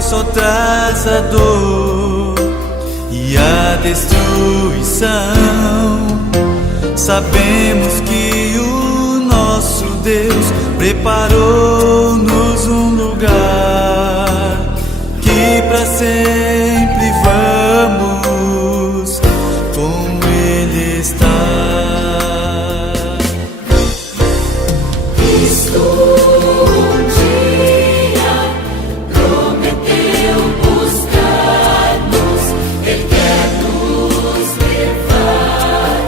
pois só traz a dor e a destruição. Sabemos que o nosso Deus preparou-nos um lugar que para sempre vamos com Ele estar. Cristo um dia prometeu buscar-nos, Ele quer nos levar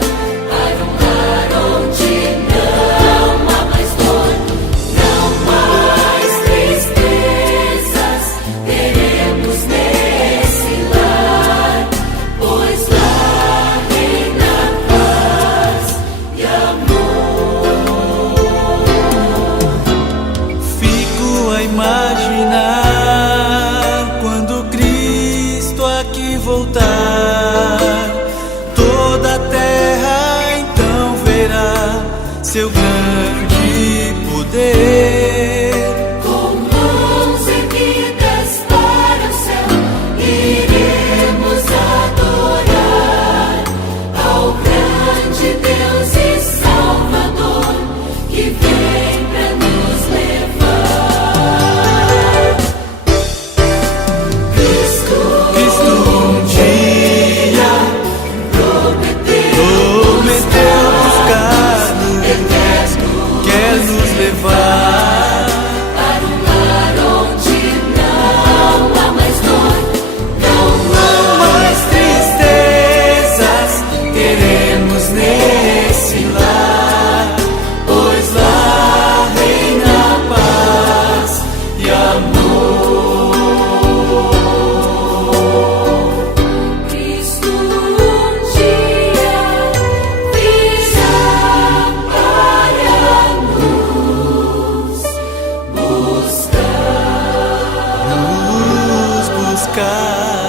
para um lar onde não há mais dor, não mais tristezas. Teremos nesse lar, pois lá reina paz e amor. Fico a imaginar quando Cristo aqui voltar, toda a terra então verá seu grande poder. Com mãos erguidas para o céu, iremos adorar ao grande Deus e Salvador que vem para nos levar. Cristo Um dia prometeu buscar-nos, quer nos levar para um lar onde não há mais dor, não há mais tristezas. Teremos nesse lar, pois lá reina paz e amor. Cristo um dia virá para nos buscar. Nos buscar.